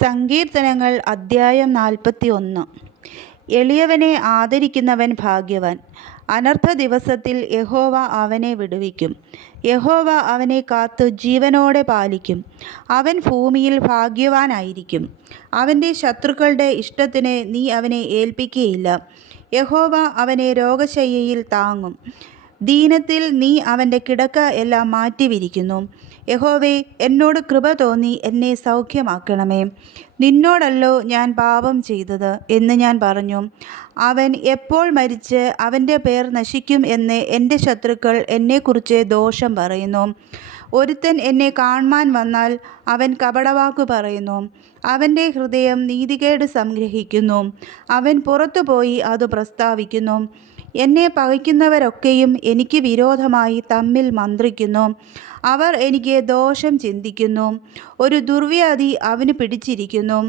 സങ്കീർത്തനങ്ങൾ അദ്ധ്യായം 41. എളിയവനെ ആദരിക്കുന്നവൻ ഭാഗ്യവാൻ. അനർത്ഥ ദിവസത്തിൽ യഹോവ അവനെ വിടുവിക്കും. യഹോവ അവനെ കാത്തു ജീവനോടെ പാലിക്കും. അവൻ ഭൂമിയിൽ ഭാഗ്യവാനായിരിക്കും. അവൻ്റെ ശത്രുക്കളുടെ ഇഷ്ടത്തിന് നീ അവനെ ഏൽപ്പിക്കുകയില്ല. യഹോവ അവനെ രോഗശയ്യയിൽ താങ്ങും. ദീനത്തിൽ നീ അവൻ്റെ കിടക്ക എല്ലാം മാറ്റിവിരിക്കുന്നു. യഹോവേ, എന്നോട് കൃപ തോന്നി എന്നെ സൗഖ്യമാക്കണമേ. നിന്നോടല്ലോ ഞാൻ പാപം ചെയ്തത് എന്ന് ഞാൻ പറഞ്ഞു. അവൻ എപ്പോൾ മരിച്ച് അവൻ്റെ പേർ നശിക്കും എന്ന് എൻ്റെ ശത്രുക്കൾ എന്നെക്കുറിച്ച് ദോഷം പറയുന്നു. ഒരുത്തൻ എന്നെ കാണുവാൻ വന്നാൽ അവൻ കപടവാക്കു പറയുന്നു. അവൻ്റെ ഹൃദയം നീതികേട് സംഗ്രഹിക്കുന്നു. അവൻ പുറത്തുപോയി അത് പ്രസ്താവിക്കുന്നു. എന്നെ പകയ്ക്കുന്നവരൊക്കെയും എനിക്ക് വിരോധമായി തമ്മിൽ മന്ത്രിക്കുന്നു. അവർ എനിക്ക് ദോഷം ചിന്തിക്കുന്നു. ഒരു ദുർവ്യാധി അവന് പിടിച്ചിരിക്കുന്നു.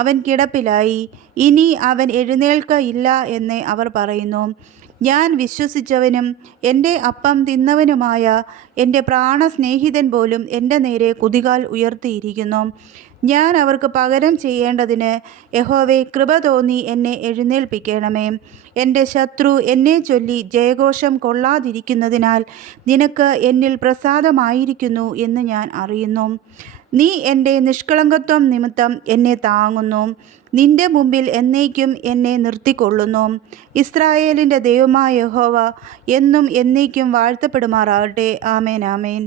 അവൻ കിടപ്പിലായി, ഇനി അവൻ എഴുന്നേൽക്കയില്ല എന്ന് അവർ പറയുന്നു. ഞാൻ വിശ്വസിച്ചവനും എൻ്റെ അപ്പം തിന്നവനുമായ എൻ്റെ പ്രാണസ്നേഹിതൻ പോലും എൻ്റെ നേരെ കുതികാൽ ഉയർത്തിയിരിക്കുന്നു. ഞാൻ അവർക്ക് പകരം ചെയ്യേണ്ടതിന് യഹോവേ, കൃപ തോന്നി എന്നെ എഴുന്നേൽപ്പിക്കണമേ. എൻ്റെ ശത്രു എന്നെ ചൊല്ലി ജയഘോഷം കൊള്ളാതിരിക്കുന്നതിനാൽ നിനക്ക് എന്നിൽ പ്രസാദമായിരിക്കുന്നു എന്ന് ഞാൻ അറിയുന്നു. നീ എൻ്റെ നിഷ്കളങ്കത്വം നിമിത്തം എന്നെ താങ്ങുന്നു. നിൻ്റെ മുമ്പിൽ എന്നേക്കും എന്നെ നിർത്തിക്കൊള്ളുന്നു. ഇസ്രായേലിൻ്റെ ദൈവമായ യഹോവ എന്നും എന്നേക്കും വാഴ്ത്തപ്പെടുമാറാകട്ടെ. ആമേൻ, ആമേൻ.